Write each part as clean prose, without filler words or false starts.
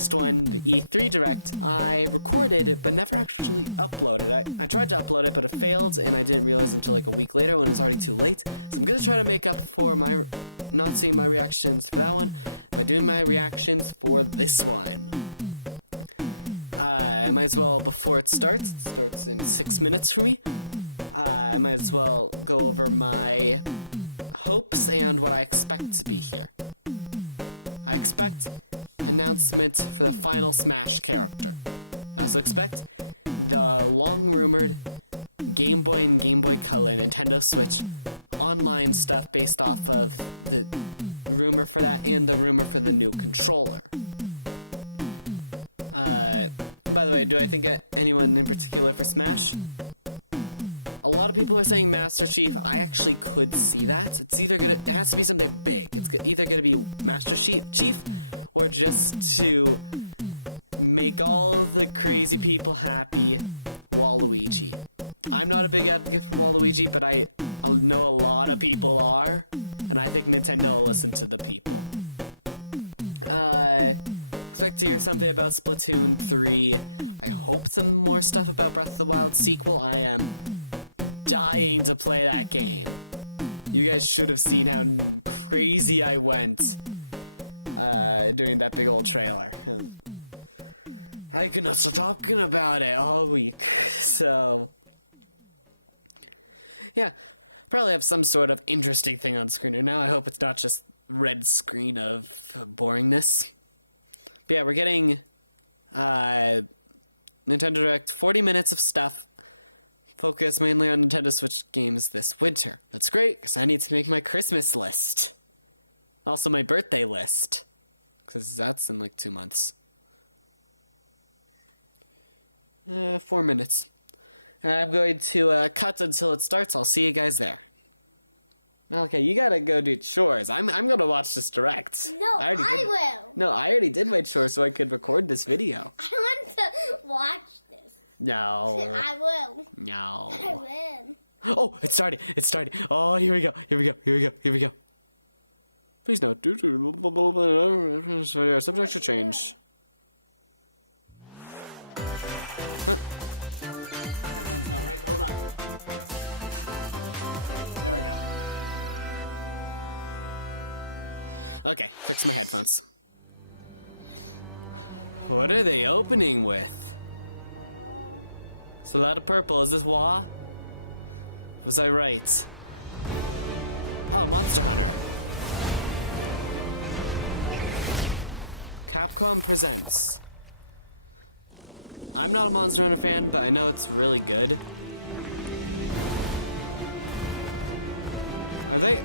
last one, E3 Direct, I recorded it but never actually uploaded. I tried to upload it, but it failed, and I didn't realize until like a week later when it's already too late. So I'm gonna try to make up for my not seeing my reactions for that one by doing my reactions for this one. I might as well, before it starts in 6 minutes for me, I might as well go over my hopes and what I expect to be here. I expect announcement for the final Smash character. I also expect the long-rumored Game Boy and Game Boy Color Nintendo Switch online stuff based off of the rumor for that and the rumor for the new controller. By the way, do I think anyone in particular for Smash? A lot of people are saying Master Chief. I actually could see that. It has to be something big. It's either going to be Master Chief or just to make all of the crazy people happy, Waluigi. I'm not a big advocate for Waluigi, but I know a lot of people are, and I think Nintendo will listen to the people. Expect to hear something about Splatoon 3. I hope some more stuff about Breath of the Wild sequel. I am dying to play that game. You guys should have seen how crazy I went during that big old trailer. I could have been talking about it all week. So, yeah, probably have some sort of interesting thing on screen. And now I hope it's not just red screen of boringness. But yeah, we're getting Nintendo Direct, 40 minutes of stuff. Focus mainly on Nintendo Switch games this winter. That's great, because I need to make my Christmas list. Also my birthday list, because that's in like 2 months. 4 minutes. I'm going to cut until it starts. I'll see you guys there. Okay, you gotta go do chores. I'm gonna watch this Direct. No, I will. No, I already did my chores so I could record this video. I want to watch this. No. I will. No. I will. Oh, it started. Oh, here we go. Please no. Subject to change. Okay, fix my headphones. What are they opening with? So out of purple, is this Wah? Was I right? Oh, Monster. Capcom presents. I'm not a Monster Hunter fan, but I know it's really good. They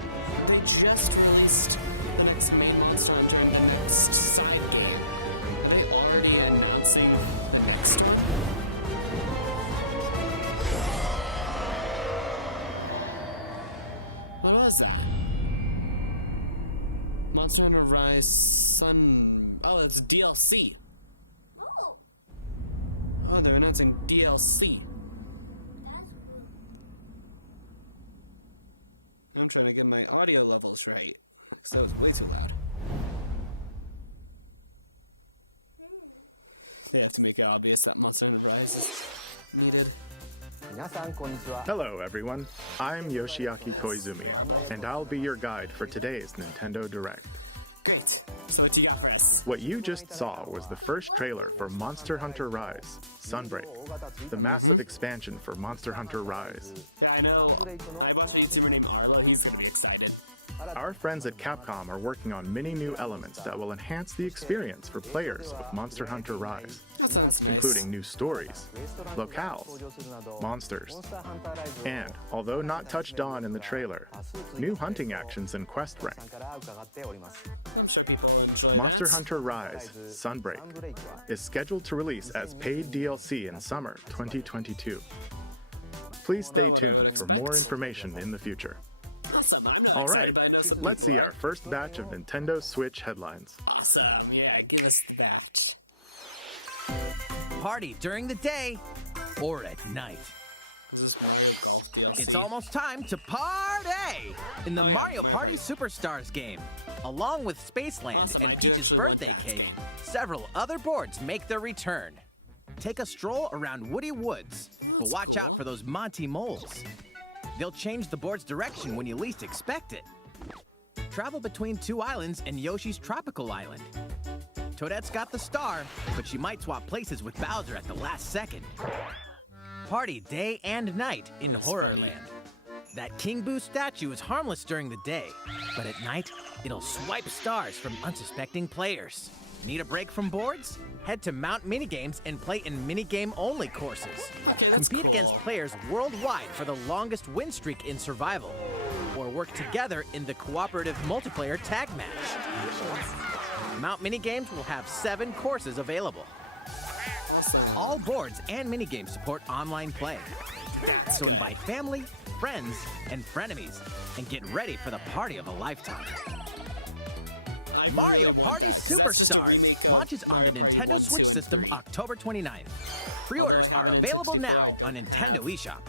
just released the next main Monster Hunter and the next side game. They already announcing the next one. What was that? Monster Hunter Rise Sun... Oh, that's DLC. Oh, they're announcing DLC. I'm trying to get my audio levels right, because that was way too loud. They have to make it obvious that Monster Hunter Rise is needed. Hello everyone, I'm Yoshiaki Koizumi, and I'll be your guide for today's Nintendo Direct. Great. So what do you got for us? What you just saw was the first trailer for Monster Hunter Rise, Sunbreak, the massive expansion for Monster Hunter Rise. Yeah, I know. I watched a YouTuber named Harlow, he's gonna be excited. Our friends at Capcom are working on many new elements that will enhance the experience for players of Monster Hunter Rise, including new stories, locales, monsters, and, although not touched on in the trailer, new hunting actions and quest rank. I'm sure people will enjoy Monster that. Hunter Rise, Sunbreak, is scheduled to release as paid DLC in summer 2022. Please stay tuned for more information in the future. Awesome. I'm not All excited, right, but I know some let's see people our first batch of Nintendo Switch headlines. are. Awesome. Yeah, give us the batch. Party during the day or at night. Is this Mario Golf DLC? It's almost time to party in the Mario Party Superstars game. Along with Spaceland Awesome, and I do Peach's actually like birthday that cake, game. several other boards make their return. Take a stroll around Woody Woods, but watch out for those Monty moles. They'll change the board's direction when you least expect it. Travel between 2 islands and Yoshi's Tropical Island. Toadette's got the star, but she might swap places with Bowser at the last second. Party day and night in Horrorland. That King Boo statue is harmless during the day, but at night, it'll swipe stars from unsuspecting players. Need a break from boards? Head to Mount Minigames and play in minigame-only courses. Okay, that's Compete cool. against players worldwide for the longest win streak in survival, or work together in the cooperative multiplayer tag match. Mount Minigames will have 7 courses available. Awesome. All boards and minigames support online play. So invite family, friends, and frenemies, and get ready for the party of a lifetime. I Mario really Party want that, 'cause that's just a Superstars remake of launches on the Mario Party Nintendo 1, Switch 2, and system 3. October 29th. Pre-orders are available now on Nintendo eShop.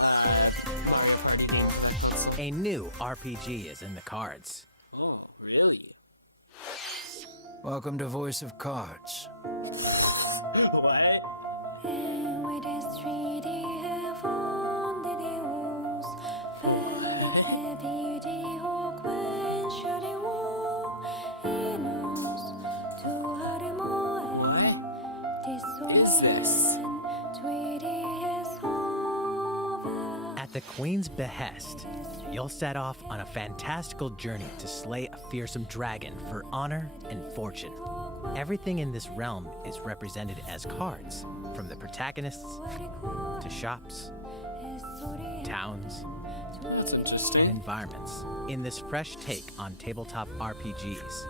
Mario Party game for console. A new RPG is in the cards. Oh, really? Welcome to Voice of Cards. What? At the Queen's behest, you'll set off on a fantastical journey to slay a fearsome dragon for honor and fortune. Everything in this realm is represented as cards, from the protagonists to shops, towns, That's and interesting. environments. In this fresh take on tabletop RPGs,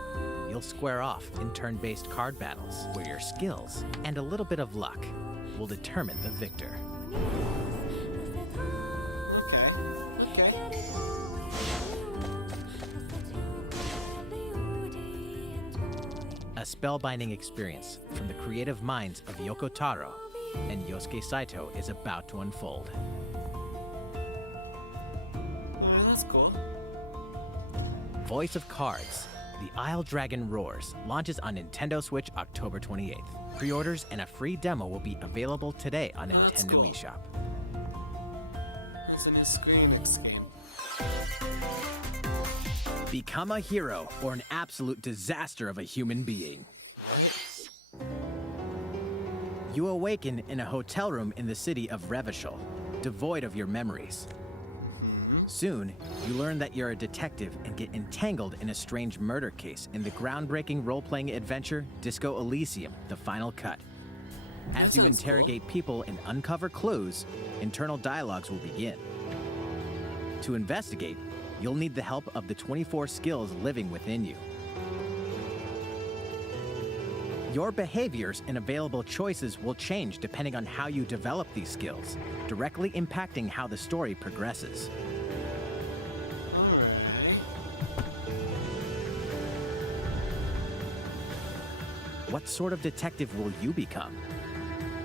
you'll square off in turn-based card battles where your skills and a little bit of luck will determine the victor. Okay. A spellbinding experience from the creative minds of Yoko Taro and Yosuke Saito is about to unfold. Oh, that's cool. Voice of Cards, The Isle Dragon Roars launches on Nintendo Switch October 28th. Pre-orders and a free demo will be available today on Oh, that's Nintendo cool. eShop. It's in a Square Enix game. Become a hero or an absolute disaster of a human being. You awaken in a hotel room in the city of Revachol, devoid of your memories. Soon, you learn that you're a detective and get entangled in a strange murder case in the groundbreaking role-playing adventure Disco Elysium: The Final Cut. As you sounds interrogate people and uncover clues, internal dialogues will begin. To investigate, you'll need the help of the 24 skills living within you. Your behaviors and available choices will change depending on how you develop these skills, directly impacting how the story progresses. What sort of detective will you become?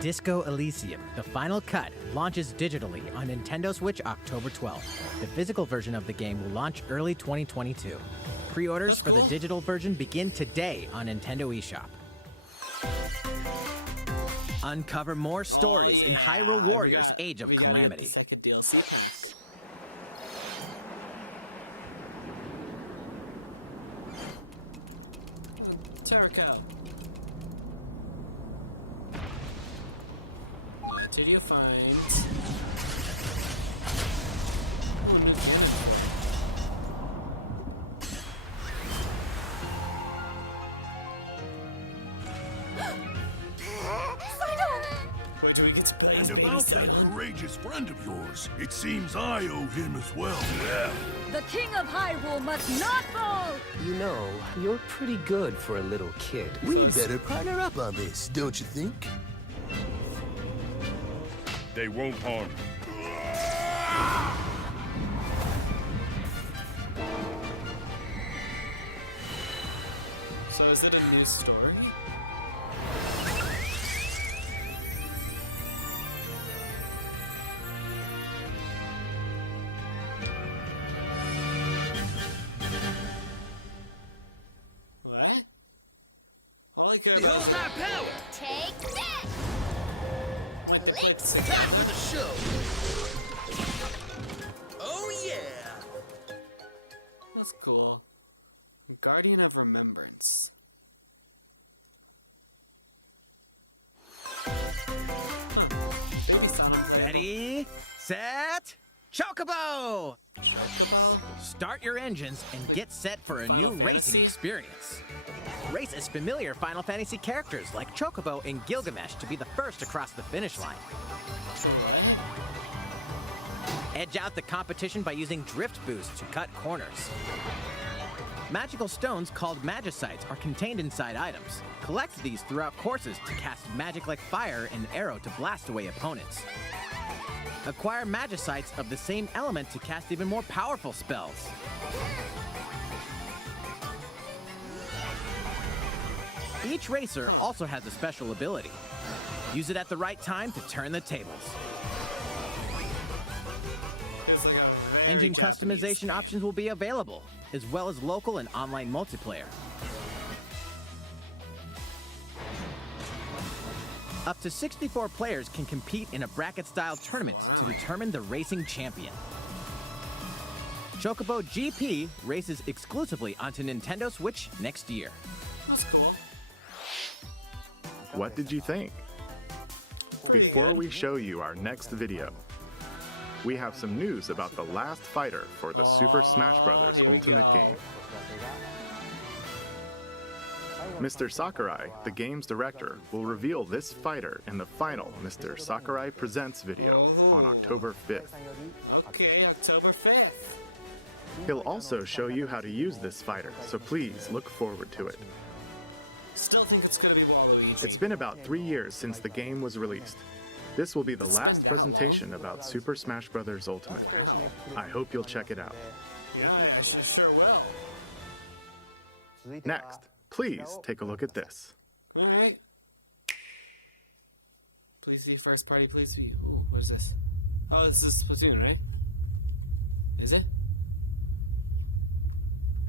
Disco Elysium: The Final Cut launches digitally on Nintendo Switch October 12th. The physical version of the game will launch early 2022. Pre-orders for the digital version begin today on Nintendo eShop. Uncover more stories in Hyrule Warriors: Age of We gotta get the Calamity. second DLC pass. Terrico. What did you find? Oh, no kidding. Wait, do we get to play And as about Bayonetta? that courageous friend of yours, it seems I owe him as well. Yeah. The King of Hyrule must not fall! You know, you're pretty good for a little kid. We'd better partner up on this, don't you think? They won't harm you. So is it a new story? I care Behold about my power! Take this! with the clicks. Time for the show! Oh yeah! That's cool. Guardian of Remembrance. Huh. Maybe Sonic. Ready, set, Chocobo! Start your engines and get set for a new Final racing Fantasy? experience. Race as familiar Final Fantasy characters like Chocobo and Gilgamesh to be the first across the finish line. Edge out the competition by using drift boost to cut corners. Magical stones called Magicites are contained inside items. Collect these throughout courses to cast magic like fire and arrow to blast away opponents. Acquire Magicites of the same element to cast even more powerful spells. Each racer also has a special ability. Use it at the right time to turn the tables. It's like a very Engine Japanese. customization options will be available, as well as local and online multiplayer. Up to 64 players can compete in a bracket-style tournament to determine the racing champion. Chocobo GP races exclusively onto Nintendo Switch next year. That's cool. What did you think? Before we show you our next video, we have some news about the last fighter for the Super Smash Bros. Ultimate game. Mr. Sakurai, the game's director, will reveal this fighter in the final Mr. Sakurai Presents video on October 5th. Okay, October 5th. He'll also show you how to use this fighter, so please look forward to it. Still think it's gonna be Waluigi. It's been about 3 years since the game was released. This will be the last presentation about Super Smash Bros. Ultimate. I hope you'll check it out. Yeah, I sure will. Next, please take a look at this. Alright. Please see first party, please see. Ooh, what is this? Oh, this is Splatoon, right? Is it?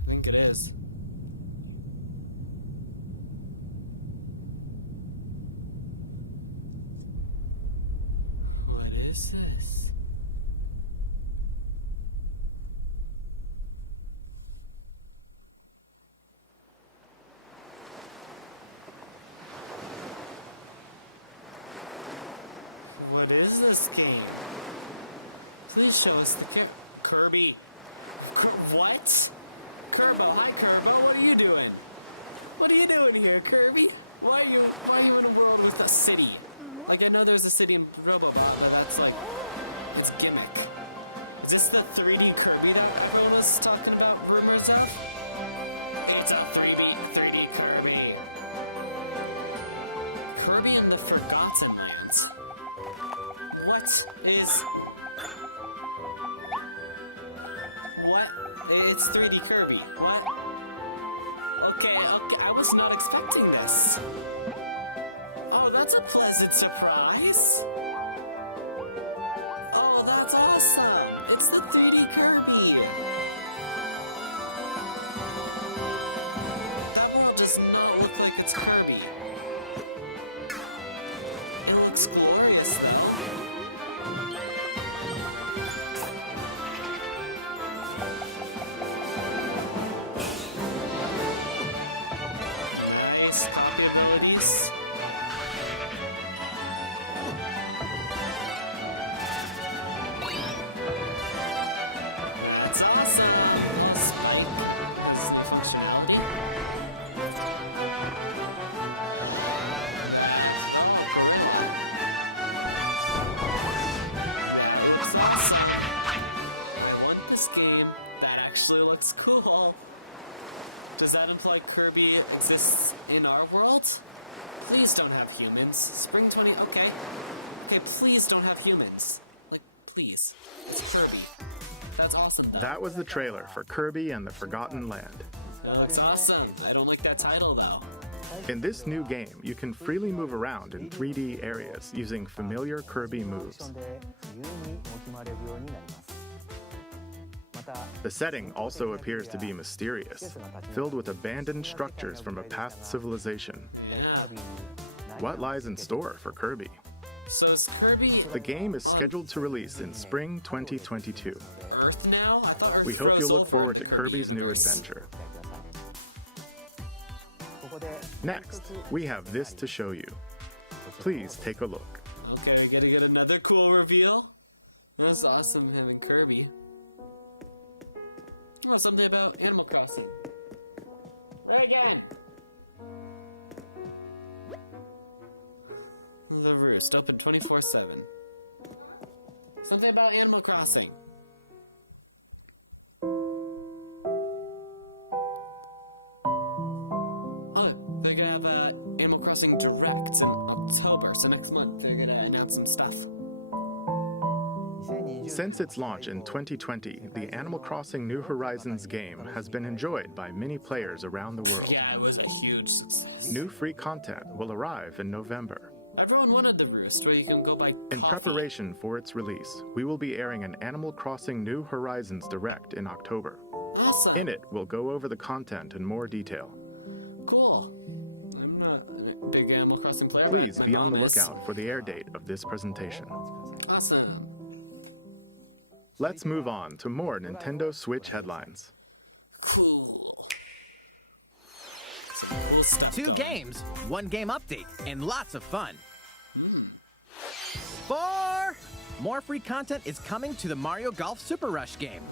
I think it is. What is this? What is this game? Please show us the Kirby. What? Kirby, hi Kirby, what are you doing? What are you doing here, Kirby? Why are you in a world with a city? Like, I know there's a city in Robo, that's like, that's gimmick. Is this the 3D Kirby that everyone was talking about rumors of? It's a 3D Kirby. Kirby in the Forgotten Lands. What is... What? It's 3D Kirby. What? Okay, I was not expecting this. Oh, that's a pleasant surprise. Oh, that's awesome. It's the 3D Kirby. That world does not look like it's Kirby. It looks glorious though. Nice capabilities. That's awesome. Spike is the functionality. I want this game that actually looks cool. Does that imply Kirby exists in our world? Please don't have humans. Spring 20... Okay. Okay, please don't have humans. Like, please. It's Kirby. That's awesome, though. That was the trailer for Kirby and the Forgotten Land. That's awesome. I don't like that title, though. In this new game, you can freely move around in 3D areas using familiar Kirby moves. The setting also appears to be mysterious, filled with abandoned structures from a past civilization. Yeah. What lies in store for Kirby? So is Kirby The game is scheduled to release in spring 2022. Earth now? I thought Earth We hope froze you'll look over forward to in the Kirby Kirby's new universe. adventure. Next, we have this to show you. Please take a look. Okay, we gotta get another cool reveal. That's awesome having Kirby. Oh, something about Animal Crossing. Right again! The Roost, open 24/7. Something about Animal Crossing. Oh, they're gonna have Animal Crossing Direct in October, so next month they're gonna announce some stuff. Since its launch in 2020, the Animal Crossing New Horizons game has been enjoyed by many players around the world. Yeah, it was a huge success. New free content will arrive in November. Everyone wanted the Roost, where you can go buy In coffee. preparation for its release, we will be airing an Animal Crossing New Horizons Direct in October. Awesome. In it, we'll go over the content in more detail. Cool. I'm not a big Animal Crossing player. Please but be my on the mom is. lookout for the air date of this presentation. Awesome. Let's move on to more Nintendo Switch headlines. Cool. Some cool stuff. 2 games, 1 game update, and lots of fun. 4 more free content is coming to the Mario Golf Super Rush game.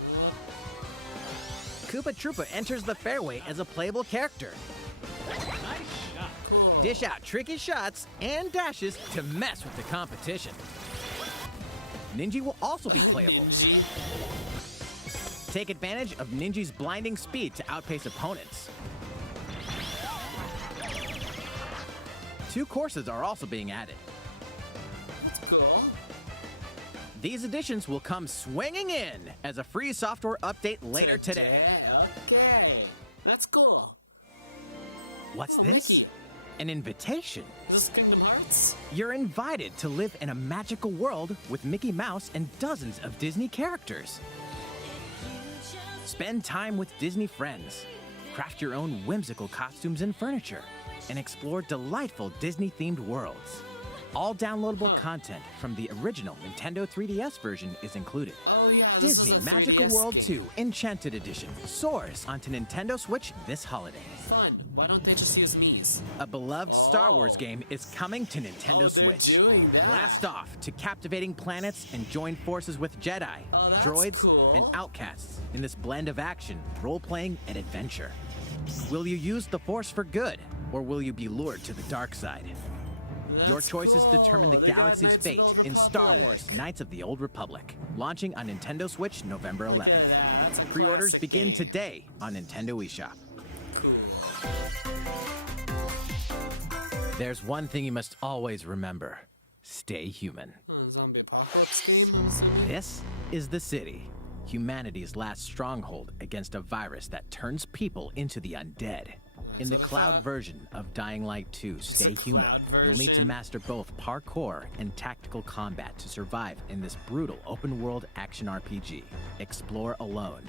Koopa Troopa enters the fairway as a playable character. Dish out tricky shots and dashes to mess with the competition. Ninja will also be playable. Take advantage of Ninja's blinding speed to outpace opponents. 2 courses are also being added. That's cool. These additions will come swinging in as a free software update later today. Yeah, okay. That's cool. What's Oh, this? Mickey. An invitation. Is this Kingdom Hearts? You're invited to live in a magical world with Mickey Mouse and dozens of Disney characters. Spend time with Disney friends, craft your own whimsical costumes and furniture, and explore delightful Disney-themed worlds. All downloadable content from the original Nintendo 3DS version is included. Oh yeah, this Disney is a Magical 3DS World game. 2 Enchanted Edition soars onto Nintendo Switch this holiday. Fun. Why don't they just use Mii's? A beloved Star Wars game is coming to Nintendo they're Switch. doing that. Blast off to captivating planets and join forces with Jedi, Oh, that's droids, cool. and outcasts in this blend of action, role-playing, and adventure. Will you use the Force for good, or will you be lured to the dark side? Your That's choices cool. determine the They got galaxy's Knights of fate the Old in Star Republic. Wars Knights of the Old Republic, launching on Nintendo Switch November 11th. Look at that. That's a Pre-orders classic begin game. today on Nintendo eShop. There's one thing you must always remember. Stay human. Oh, zombie apocalypse game? This is the city, humanity's last stronghold against a virus that turns people into the undead. In the cloud version of Dying Light 2 Stay Human, you'll need to version. master both parkour and tactical combat to survive in this brutal open-world action RPG. Explore alone,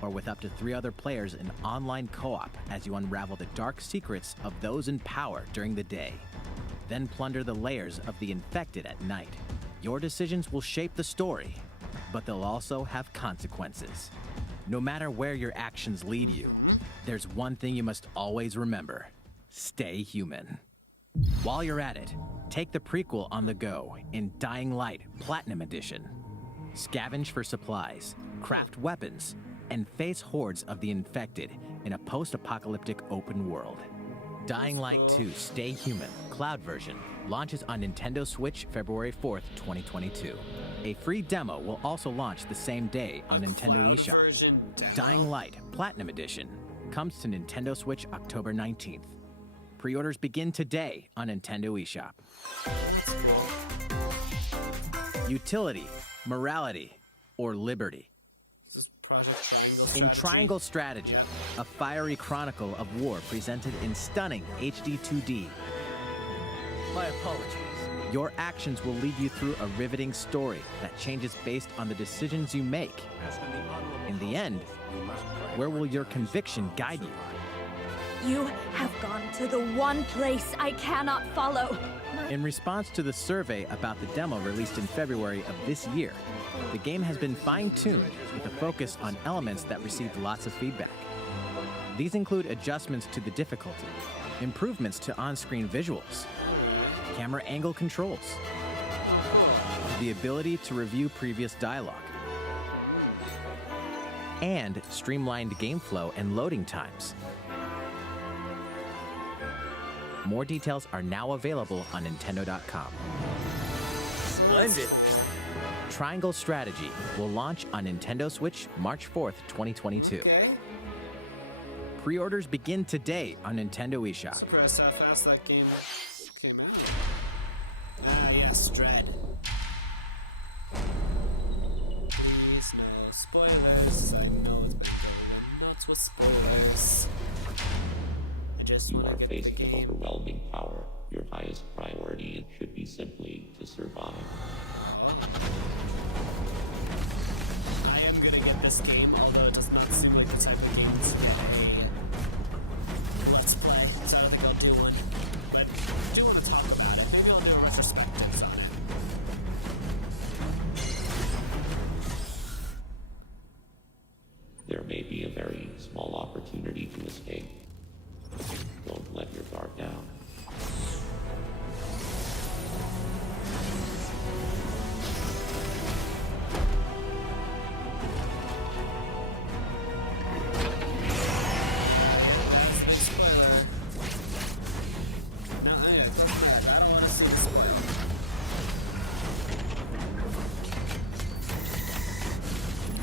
or with up to 3 other players in online co-op as you unravel the dark secrets of those in power during the day. Then plunder the layers of the infected at night. Your decisions will shape the story, but they'll also have consequences. No matter where your actions lead you, there's one thing you must always remember. Stay human. While you're at it, take the prequel on the go in Dying Light Platinum Edition. Scavenge for supplies, craft weapons, and face hordes of the infected in a post-apocalyptic open world. Dying Light 2 Stay Human Cloud version launches on Nintendo Switch February 4th, 2022. A free demo will also launch the same day on Nintendo Cloud eShop. version demo. Dying Light Platinum Edition comes to Nintendo Switch October 19th. Pre-orders begin today on Nintendo eShop. Utility, morality, or liberty. Is this Project Triangle In Strategy? Triangle Strategy, a fiery chronicle of war presented in stunning HD 2D. My apologies. Your actions will lead you through a riveting story that changes based on the decisions you make. In the end, where will your conviction guide you? You have gone to the one place I cannot follow. In response to the survey about the demo released in February of this year, the game has been fine-tuned with a focus on elements that received lots of feedback. These include adjustments to the difficulty, improvements to on-screen visuals, camera angle controls, the ability to review previous dialogue, and streamlined game flow and loading times. More details are now available on Nintendo.com. Splendid. Triangle Strategy will launch on Nintendo Switch March 4th, 2022. Okay. Pre-orders begin today on Nintendo eShop. Surprised how fast that game came out. Yes, Dread. Please, no spoilers. I know it's been going nuts with spoilers. I just You want are to get faced the with game. overwhelming power. Your highest priority should be simply to survive. I am gonna get this game, although it does not seem like the type of game that's let's play, so I don't think I'll do one. But I do want to talk about it. Maybe I'll do a retrospective on it. There may be a very small opportunity to escape. Don't let your guard down. I don't want to see the spoiler.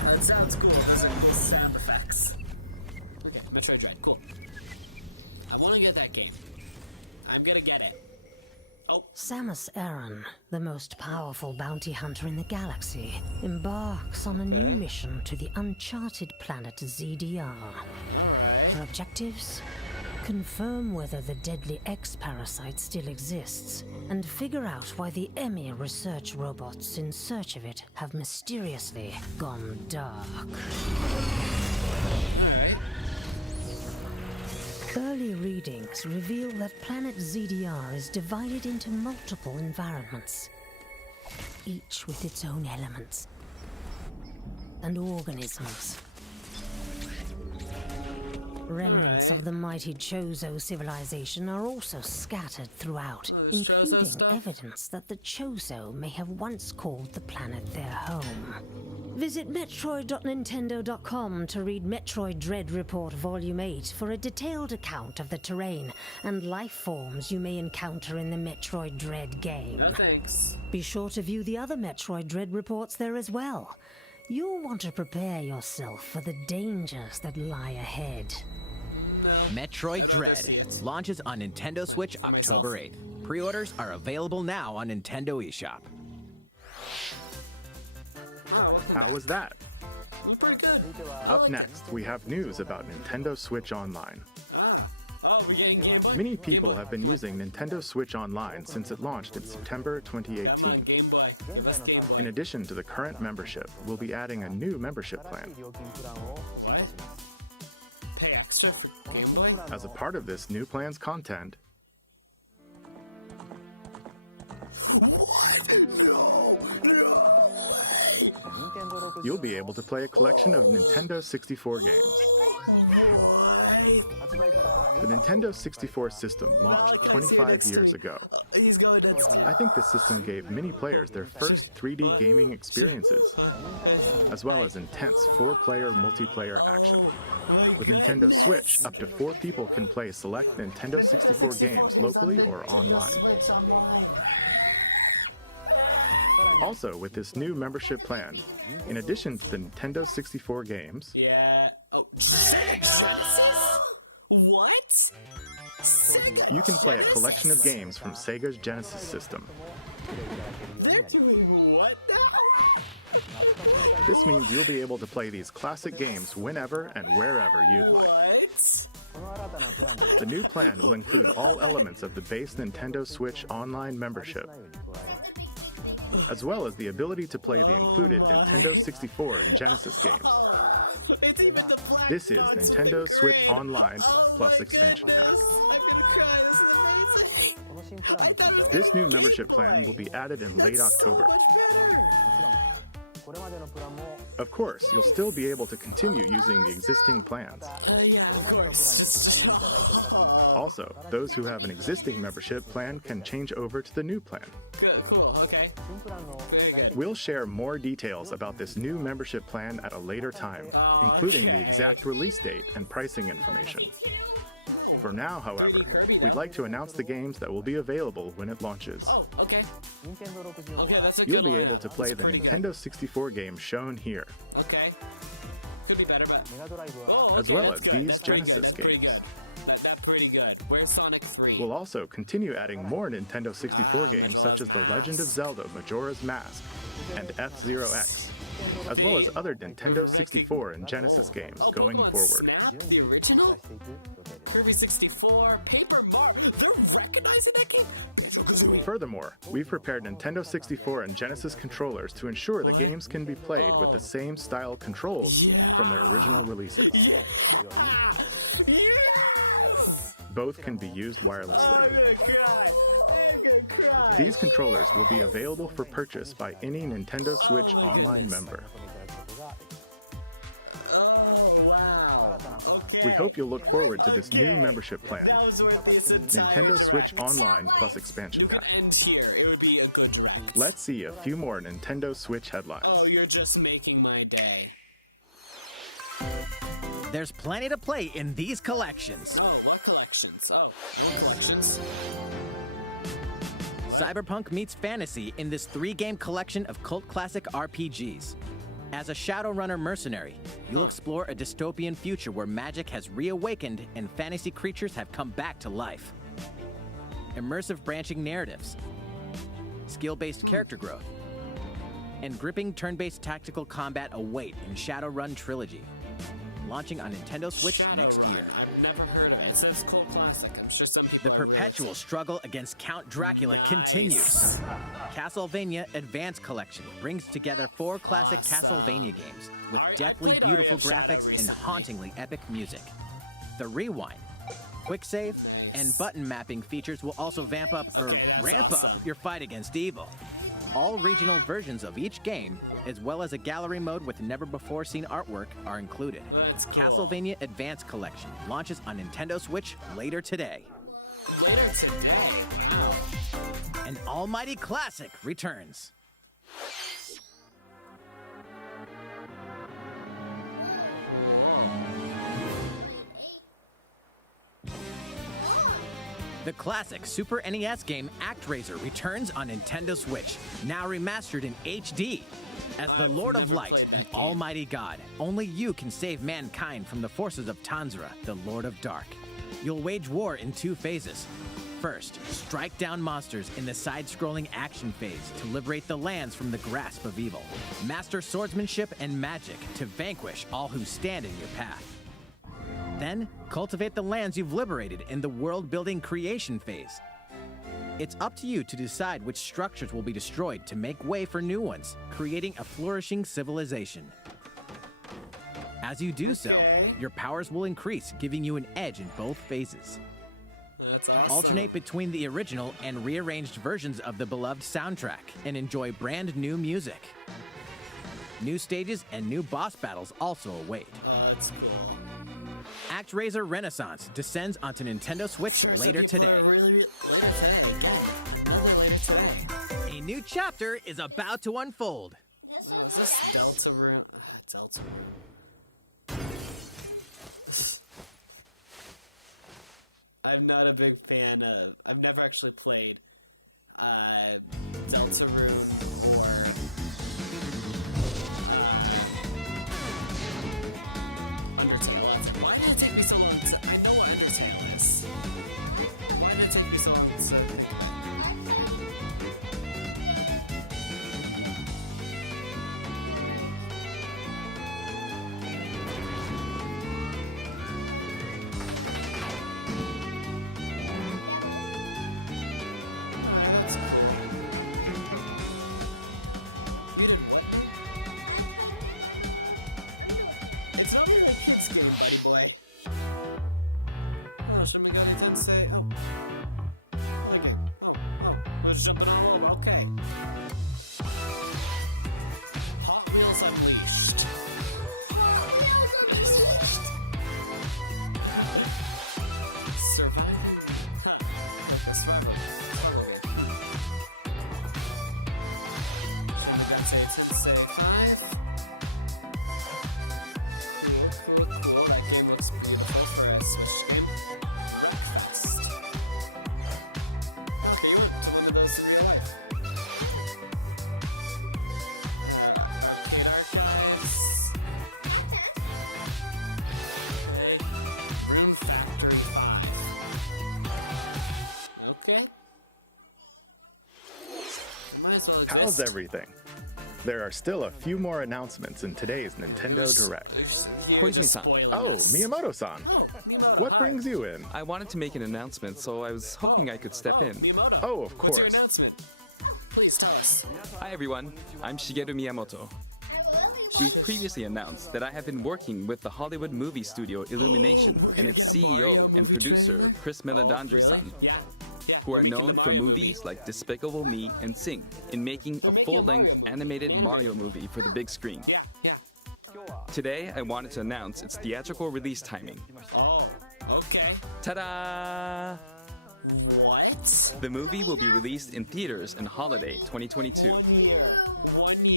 That sounds cool. Those are cool sound effects. Okay, Metroid Dread, cool. I want to get that game. I'm gonna get it. Oh, Samus Aran, the most powerful bounty hunter in the galaxy, embarks on a new mission to the uncharted planet ZDR. Her objectives? Confirm whether the deadly X-parasite still exists, and figure out why the Emmy research robots in search of it have mysteriously gone dark. Early readings reveal that planet ZDR is divided into multiple environments, each with its own elements and organisms. Remnants of the mighty Chozo civilization are also scattered throughout, including evidence that the Chozo may have once called the planet their home. Visit Metroid.Nintendo.com to read Metroid Dread Report Volume 8 for a detailed account of the terrain and life forms you may encounter in the Metroid Dread game. no thanks. Be sure to view the other Metroid Dread reports there as well. You'll want to prepare yourself for the dangers that lie ahead. Metroid Dread launches on Nintendo Switch October 8th. Pre-orders are available now on Nintendo eShop. How was that? Pretty good. Up next, we have news about Nintendo Switch Online. Oh, we're getting Game Boy? Many people have been using Nintendo Switch Online since it launched in September 2018. Game Boy. Give us Game Boy. In addition to the current membership, we'll be adding a new membership plan. Pay extra for Game Boy? As a part of this new plan's content, you'll be able to play a collection of Nintendo 64 games. The Nintendo 64 system launched 25 years ago. He's going to I think this system gave many players their first 3D gaming experiences, as well as intense 4-player multiplayer action. With Nintendo Switch, up to 4 people can play select Nintendo 64 games locally or online. Also, with this new membership plan, in addition to the Nintendo 64 games, Yeah. Oh, Sega. What? you can play a collection of games from Sega's Genesis system. They're doing what now? This means you'll be able to play these classic games whenever and wherever you'd like. What? The new plan will include all elements of the base Nintendo Switch Online membership, as well as the ability to play the included Nintendo 64 and Genesis games. This is Nintendo Switch Online plus expansion pack. This new membership plan will be added in late October. Of course, you'll still be able to continue using the existing plans. Also, those who have an existing membership plan can change over to the new plan. Cool, okay. We'll share more details about this new membership plan at a later time, including the exact release date and pricing information. For now, however, we'd like to announce the games that will be available when it launches. Oh, okay. Okay, that's a You'll good be one. able to play the Nintendo 64 games shown here, Okay. Could be better, but... as well as that's good. these That's pretty Genesis good. That's games. That's pretty good. Where's Sonic 3? We'll also continue adding more Nintendo 64 games such as The Legend of Zelda Majora's Mask and F-Zero X, as well as other Nintendo 64 and Genesis games going forward. Snap, the original? Kirby 64, Paper Mario, they're recognizing that game? Furthermore, we've prepared Nintendo 64 and Genesis controllers to ensure the games can be played with the same style controls from their original releases. Both can be used wirelessly. These controllers will be available for purchase by any Nintendo Switch Online member. We hope you'll look forward to this new membership plan, Nintendo Switch Online plus expansion pack. Let's see a few more Nintendo Switch headlines. Oh, you're just making my day. There's plenty to play in these collections. Oh, what collections? Oh, what collections? Cyberpunk meets fantasy in this 3-game collection of cult classic RPGs. As a Shadowrunner mercenary, you'll explore a dystopian future where magic has reawakened and fantasy creatures have come back to life. Immersive branching narratives, skill-based character growth, and gripping turn-based tactical combat await in Shadowrun Trilogy, launching on Nintendo Switch next year. I've never heard of it. It says cult classic. I'm sure some people The are really perpetual excited. struggle against Count Dracula continues. Castlevania Advance Collection brings together 4 classic Castlevania games with deathly beautiful graphics and hauntingly epic music. The Rewind, Quick Save, and button mapping features will also ramp up your fight against evil. All regional versions of each game, as well as a gallery mode with never-before-seen artwork, are included. That's cool. Castlevania Advance Collection launches on Nintendo Switch later today. Later today. An almighty classic returns. The classic Super NES game ActRaiser returns on Nintendo Switch, now remastered in HD. As the Lord of Light and Almighty God, only you can save mankind from the forces of Tanzra, the Lord of Dark. You'll wage war in 2 phases. First, strike down monsters in the side-scrolling action phase to liberate the lands from the grasp of evil. Master swordsmanship and magic to vanquish all who stand in your path. Then, cultivate the lands you've liberated in the world-building creation phase. It's up to you to decide which structures will be destroyed to make way for new ones, creating a flourishing civilization. As you do so, your powers will increase, giving you an edge in both phases. That's awesome. Alternate between the original and rearranged versions of the beloved soundtrack and enjoy brand new music. New stages and new boss battles also await. That's cool. ActRaiser Renaissance descends onto Nintendo Switch later today. A new chapter is about to unfold. Is this Delta Room? Delta Room. I'm not a big fan of. I've never actually played Delta Room or Undertale. Why did it take me so long to? I know what Undertale is. Why did it take me so long to? Everyone's jumping all over. Okay. Hot Wheels Unleashed. Surviving. Surviving. That's it. Say 5. Cool. That game looks beautiful for a Switch screen. Breakfast. Okay, you went to one of those in real life. Arcade Archives. Room Factory 5. Okay. Might as well adjust. How's everything? There are still a few more announcements in today's Nintendo Direct. Koizumi-san. Oh, Miyamoto-san. What brings you in? I wanted to make an announcement, so I was hoping I could step in. Oh, of What's your course. announcement? Please tell us. Hi everyone, I'm Shigeru Miyamoto. We've previously announced that I have been working with the Hollywood movie studio Illumination and its CEO and producer Chris Meledandri-san, who are known for movies like Despicable Me and Sing, in making a full-length animated Mario movie for the big screen. Today, I wanted to announce its theatrical release timing. Oh, okay. Ta-da! What? The movie will be released in theaters in holiday 2022.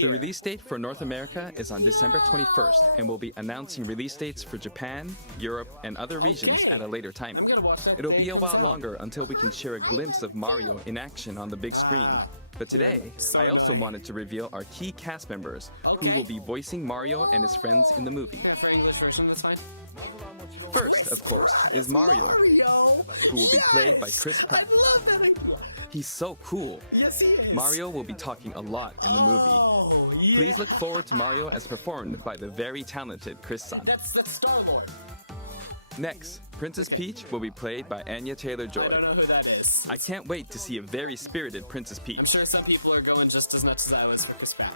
The release date for North America is on December 21st, and we'll be announcing release dates for Japan, Europe, and other regions at a later timing. It'll be a while longer until we can share a glimpse of Mario in action on the big screen. But today, I also wanted to reveal our key cast members who will be voicing Mario and his friends in the movie. For English version, that's fine. First, of course, is Mario, who will be played by Chris Pratt. He's so cool. Mario will be talking a lot in the movie. Please look forward to Mario as performed by the very talented Chris-san. That's Star-Lord. Next, Princess Peach will be played by Anya Taylor-Joy. I don't know who that is. I can't wait to see a very spirited Princess I'm Peach. sure some people are going just as much as I was for Chris Pratt.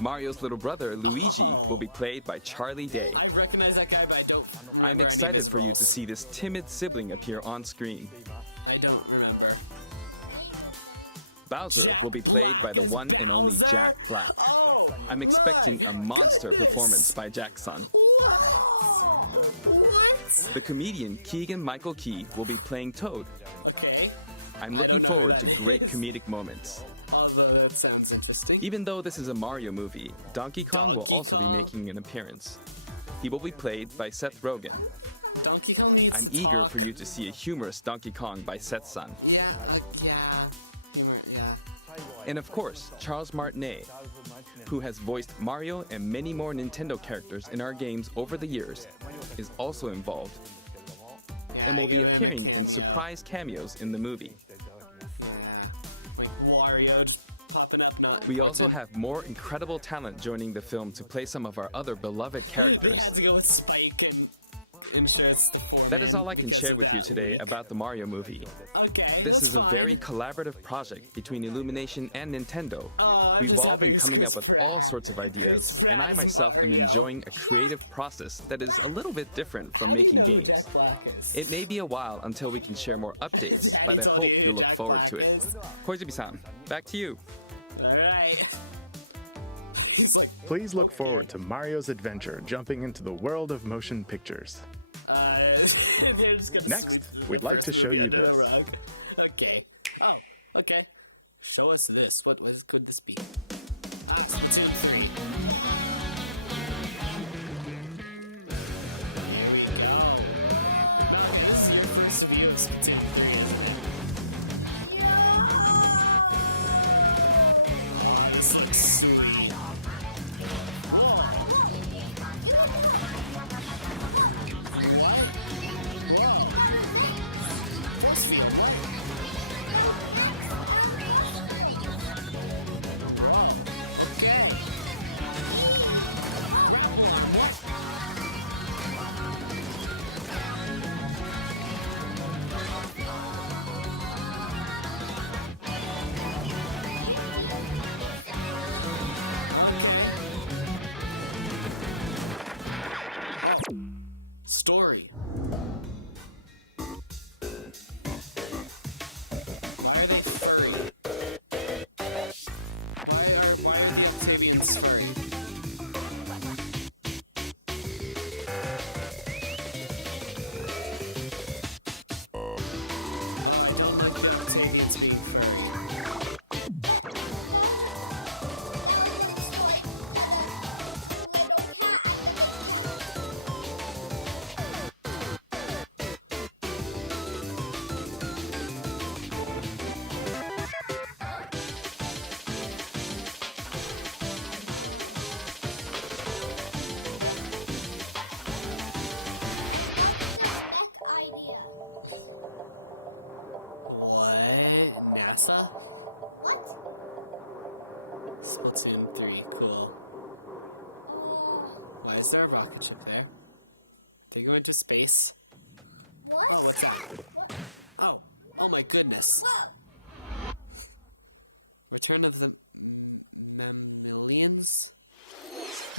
Mario's little brother, Luigi, will be played by Charlie Day. I recognize that guy, but I don't remember I'm any of excited his for you to roles. see this timid sibling appear on screen. I don't remember. Bowser will be played by the one and only Jack Black. I'm expecting a monster performance by Jack-san. The comedian Keegan-Michael Key will be playing Toad. Okay. I'm looking forward to great comedic moments. Although that sounds interesting. Even though this is a Mario movie, Donkey Kong will also be making an appearance. He will be played by Seth Rogen. Donkey Kong needs I'm to eager talk. for you to see a humorous Donkey Kong by Seth-san. Yeah. And of course, Charles Martinet, who has voiced Mario and many more Nintendo characters in our games over the years, is also involved and will be appearing in surprise cameos in the movie. Like Wario just popping up. No. We also have more incredible talent joining the film to play some of our other beloved characters. Let's go with Spike and just the format That is all I can because share of with you that. today about the Mario movie. Okay. This that's is a fine. very collaborative project between Illumination and Nintendo. We've all been coming up with all sorts of ideas, and I myself am enjoying a creative process that is a little bit different from making games. It may be a while until we can share more updates, but I hope you'll look forward to it. Koizumi-san, back to you. Alright. Please look forward to Mario's adventure jumping into the world of motion pictures. They're just gonna Next, sweep we'd like to first show you under a this. rug. Okay. Oh, okay. Show us this. What could this be? Splatoon 3. Here we go. This is your first view of Splatoon 3. This looks sweet. Okay. Splatoon 3, cool. Why is there a rocket ship there? They go into space. What? Oh, what's that? Oh, oh my goodness. Return of the mammalians?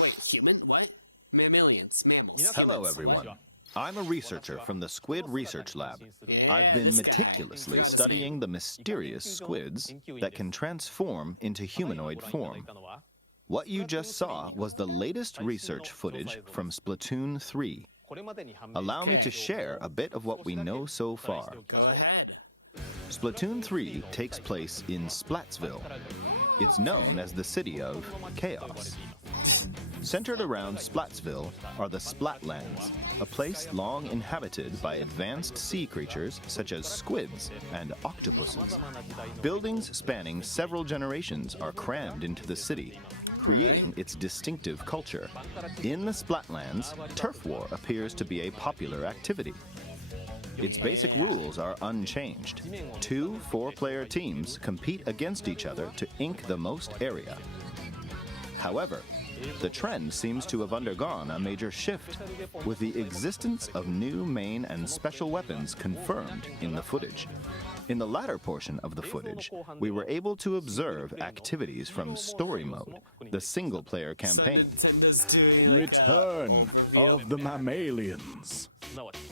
Wait, human? What? Mammalians, mammals. Hello, everyone. I'm a researcher from the Squid Research Lab. I've been meticulously studying the mysterious squids that can transform into humanoid form. What you just saw was the latest research footage from Splatoon 3. Allow me to share a bit of what we know so far. Go ahead. Splatoon 3 takes place in Splatsville. It's known as the City of Chaos. Centered around Splatsville are the Splatlands, a place long inhabited by advanced sea creatures such as squids and octopuses. Buildings spanning several generations are crammed into the city, creating its distinctive culture. In the Splatlands, turf war appears to be a popular activity. Its basic rules are unchanged. 2 4-player teams compete against each other to ink the most area. However, the trend seems to have undergone a major shift, with the existence of new main and special weapons confirmed in the footage. In the latter portion of the footage, we were able to observe activities from Story Mode, the single-player campaign. Return of the mammalians.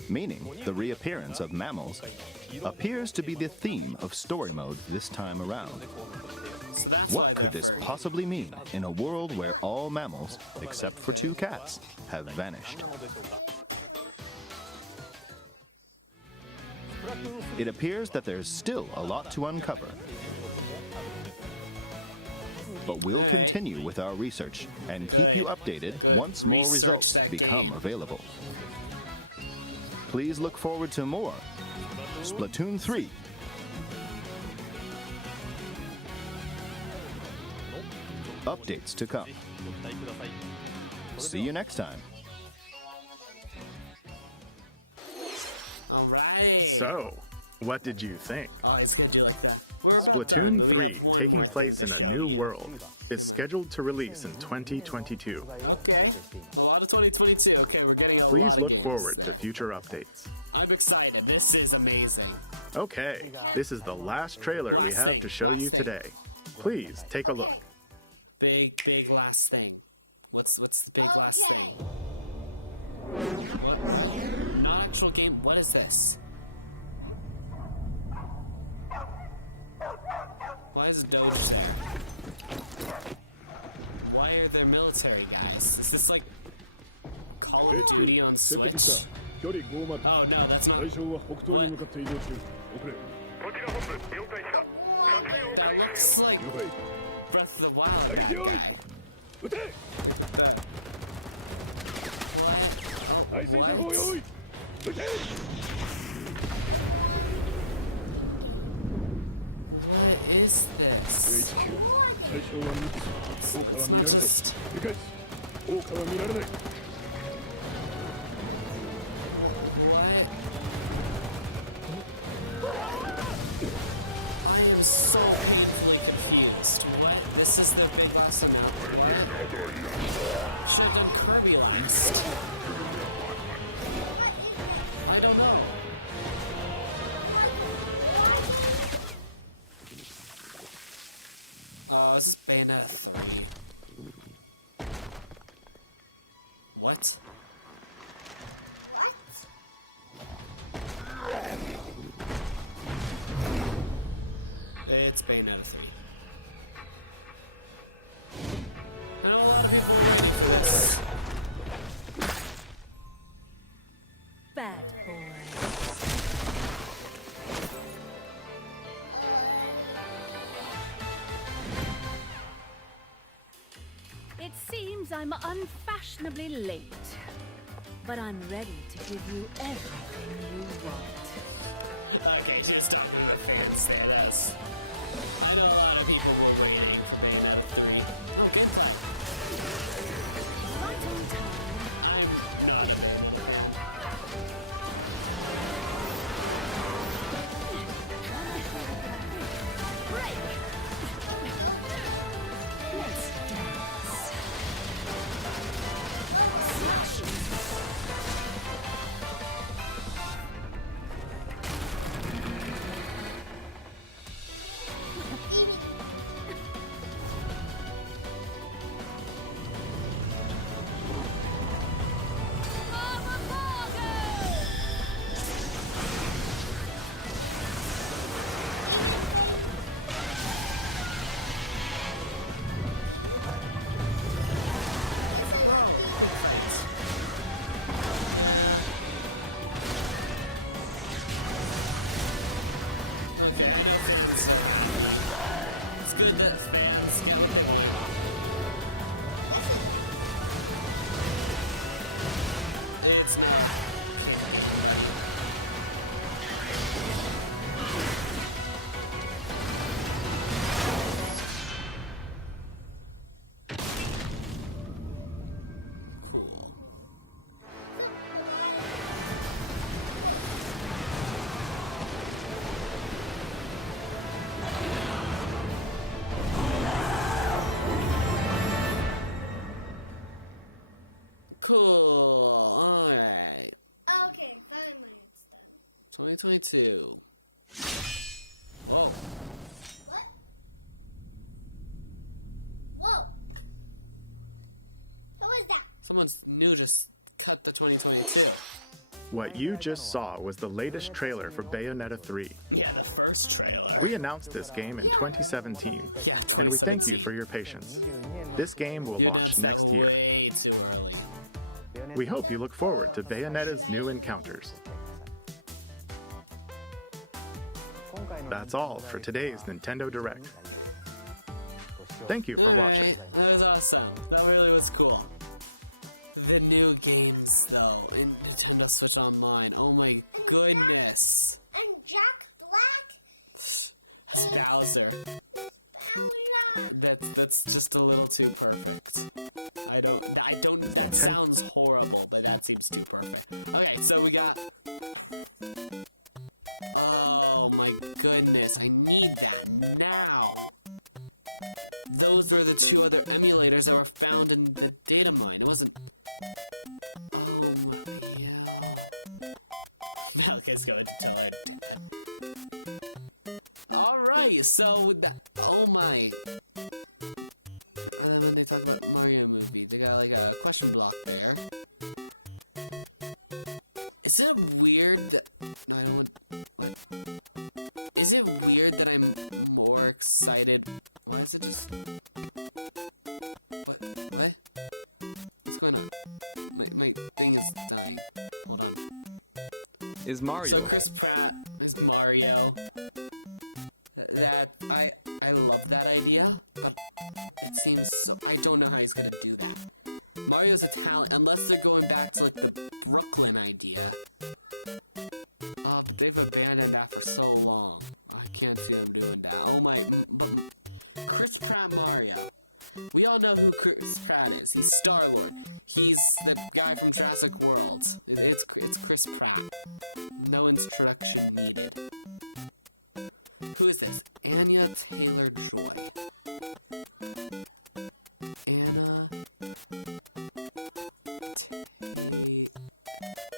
Meaning, the reappearance of mammals appears to be the theme of Story Mode this time around. What could this possibly mean in a world where all mammals, except for 2 cats, have vanished? It appears that there's still a lot to uncover. But we'll continue with our research and keep you updated once more results become available. Please look forward to more Splatoon 3. Updates to come. See you next time. Alright. So, what did you think? Oh, it's gonna do like that. Splatoon 3, taking place in a new world, is scheduled to release in 2022. Okay. A lot of 2022. Okay, we're getting a Please lot look of games. forward to future updates. I'm excited. This is amazing. Okay, this is the last trailer we have to show you today. Please take a look. Big last thing. What's the big last thing? Not actual game. What is this? Why is Doge there? Why are there military guys? Is this like Call of Duty on Switch? Oh no, that's not. What? That looks like Breath of the Wild. What is this? I am so painfully confused. What? This is the big last thing. Should have done Kirby last. I don't know. Oh, this is Bayonetta 3. What? It's Bayonetta 3. I know a lot of people are waiting for this. Bad boy. It seems I'm unfashionably late, but I'm ready to give you everything you want. Okay, just don't let the fans say this. I know a lot of people were waiting for Bayonetta 3. Oh, good time. Right on time. I'm not a Break! 2022. Whoa. Whoa. What was that? Someone's new just cut the 2022. What you just saw was the latest trailer for Bayonetta 3. Yeah, the first trailer. We announced this game in 2017, and we thank you for your patience. This game will launch next year. Way too early. We hope you look forward to Bayonetta's new encounters. That's all for today's Nintendo Direct. Thank you for watching. That was awesome. That really was cool. The new games, though, in Nintendo Switch Online. Oh my goodness. And Jack Black? That's Bowser. That's just a little too perfect. I don't, that sounds horrible, but that seems too perfect. Okay, so we got... Oh my goodness, I need that now. Those were the two other emulators that were found in the data mine. It wasn't... Oh, yeah. Malcolm's going to tell her dad. Alright, so... Oh my... And then when they talk about Mario movie, they got like a question block there. Is it weird that... No, I don't want... What? Is it weird that I'm more excited... Why is it just... What? What's going on? My thing is dying. Hold on. Is Mario. So Chris Pratt is Mario. That... I love that idea. But it seems so... I don't know how he's gonna do that. Mario's Italian, unless they're going back to like the Brooklyn idea. Oh, but they've abandoned that for so long. I can't see them doing that. Oh my... Chris Pratt Mario. We all know who Chris Pratt is. He's Star-Lord. He's the guy from Jurassic World. It's Chris Pratt. No introduction needed. Who is this? Anya Taylor-Joy.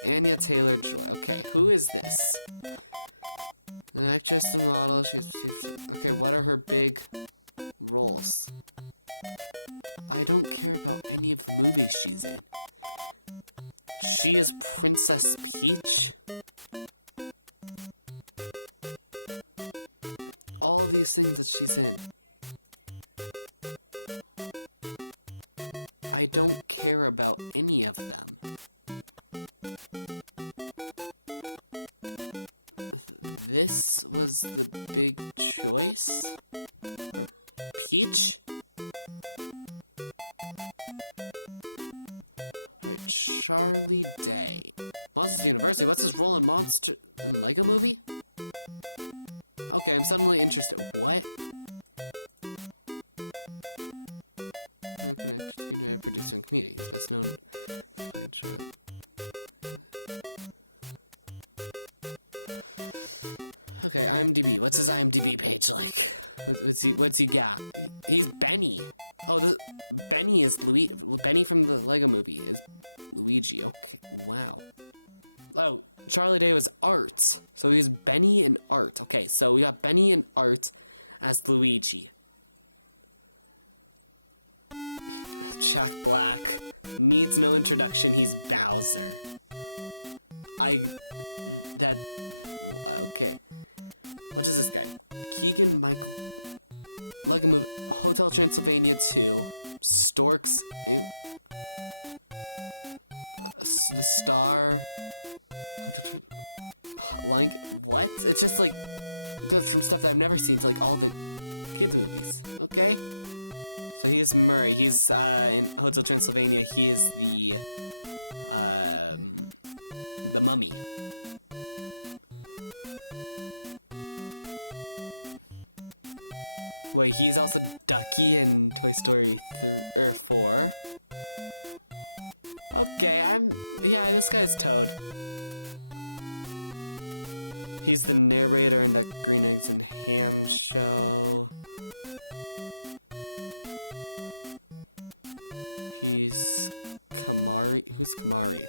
Anya Taylor-Joy. Okay, who is this? An actress and model. Okay, what are her big roles? I don't care about any of the movies she's in. She is Princess Peach? All of these things that she's in. I don't care about any of them. This was the big choice? Peach? Charlie Day. Monsters University, what's his role in Monster... Lego Movie? Okay, I'm suddenly interested. What? Producing community. That's no... Okay, IMDb. What's his IMDb page like? What's he got? He's Benny. Oh, Benny is Luigi. Benny from the Lego Movie is Luigi. Okay, wow. Oh, Charlie Day was Art. So he's Benny and Art. Okay, so we got Benny and Art as Luigi. Jack Black needs no introduction. He's Bowser. Okay. What is this guy? Keegan Michael. Lego Movie. Hotel Transylvania 2. Storks. The Star. Like, what? It's just like goes from stuff that I've never seen to like all the kids movies. Okay? So he's Murray. He's in Hotel Transylvania. He is the mummy. Wait, he's also Ducky in Toy Story 4. Okay, yeah, this guy's Toad. He's the narrator in the Green Eggs and Ham show. He's Kamari. Who's Kamari?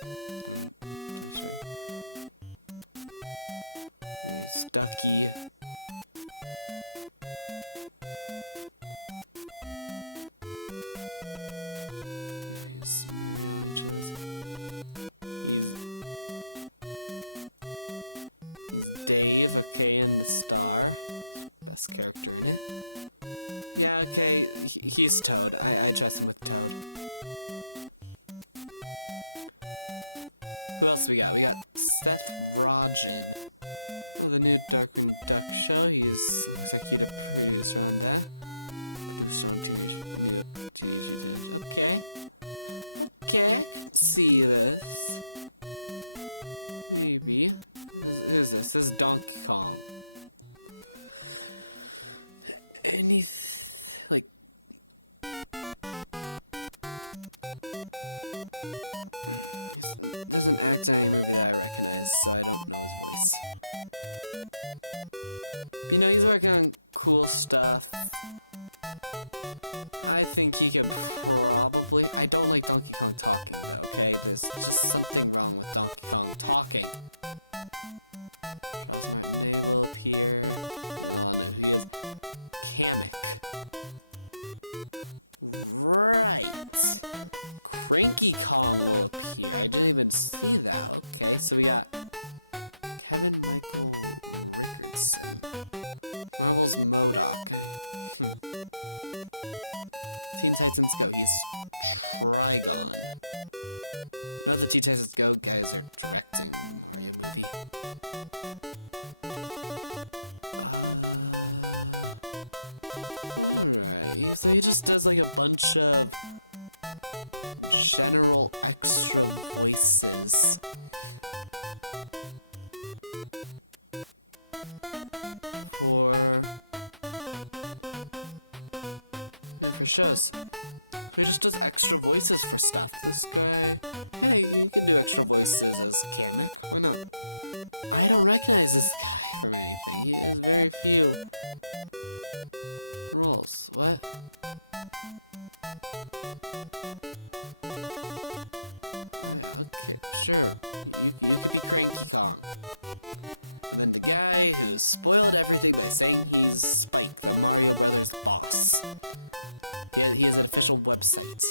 He's Toad. I trust him with Toad. Who else we got? We got Seth Rogen. Oh, the new Darkwing Duck show. He's executive producer on that. Strong teenage. Okay. Okay. See this. Maybe. Who's this? This is Donkey Kong. Like. There's an actor that I recognize, so I don't know his voice. You know, he's working on cool stuff. I think he could probably... I don't like Donkey Kong talking, okay? There's just something wrong with Donkey Kong talking. Also, my name will appear on it. He is Kamek. Right! Cranky Kong will appear. I didn't even see that, okay? So we got Kevin Michael Richardson. Marvel's MODOK. Teen Titans Go, he's Trigon. None of the Teen Titans Go guys are directing the movie. Alright, so he just does like a bunch of general extra voices. For shows. He just does extra voices for stuff. This guy, hey, you can do extra voices as Kamek. Why not? I don't recognize this guy from anything. He has very few roles. What? Okay, sure. You could be Cranky Kong. And then the guy who spoiled everything by saying he's Spike, the Mario Brothers boss. He has an official website.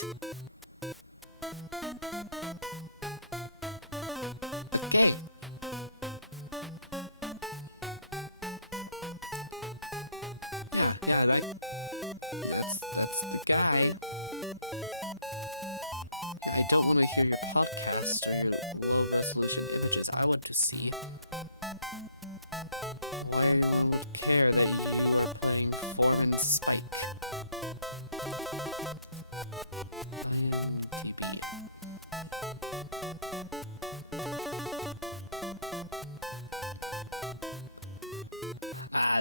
Okay. Yeah, right. That's the guy. I don't want to hear your podcast or your low-resolution images. I want to see why you care that you are playing Foreign Spike.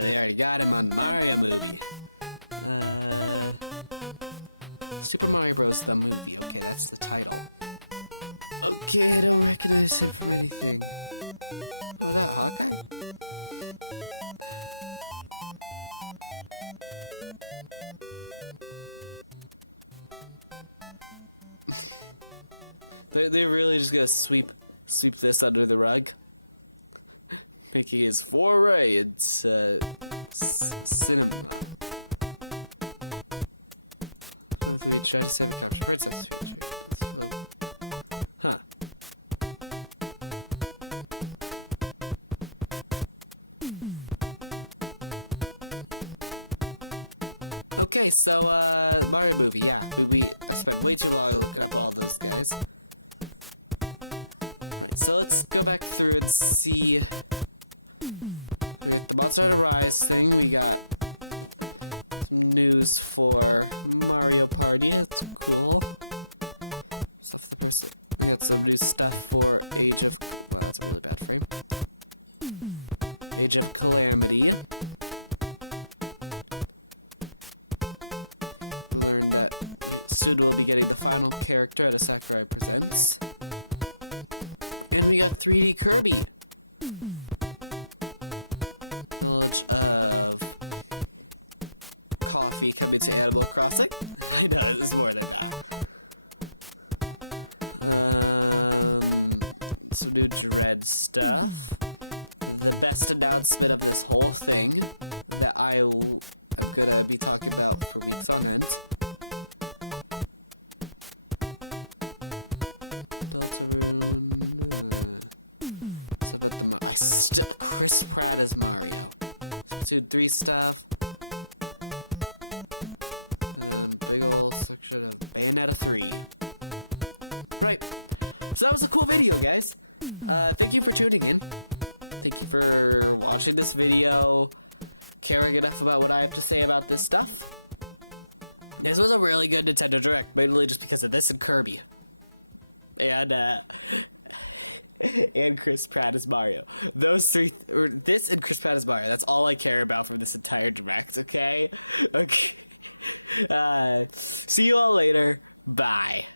They already got him on Mario movie. Super Mario Bros. The movie. Okay, that's the title. Okay, I don't recognize him from anything. Oh, that Hawkeye? They're really just gonna sweep this under the rug, making his foray into cinema. Hopefully, try to send a princess. Huh. Okay, so Mario movie, yeah, I spent way too long looking at all those guys. So let's go back through and see the Monster Hunter Rise thing. We got some news for Mario Party. That's cool. We got some new stuff for Age of... Well, that's a really bad frame. Age of Calamity. Learned that soon we'll be getting the final character at a Sakurai Presents. And we got 3D Kirby. Knowledge of coffee coming to Animal Crossing. I know, it was more than that. Some new Dread stuff. The best announcement of this whole thing that I'm gonna be talking about for weeks on end. Chris Pratt as Mario. 2 and 3 stuff. Big So that was a cool video, guys. Thank you for tuning in. Thank you for watching this video, caring enough about what I have to say about this stuff. This was a really good Nintendo Direct, mainly just because of this and Kirby. And Chris Pratt as Mario. Those three, this and Chris Pratt as Mario, that's all I care about from this entire Direct, okay? Okay. See you all later. Bye.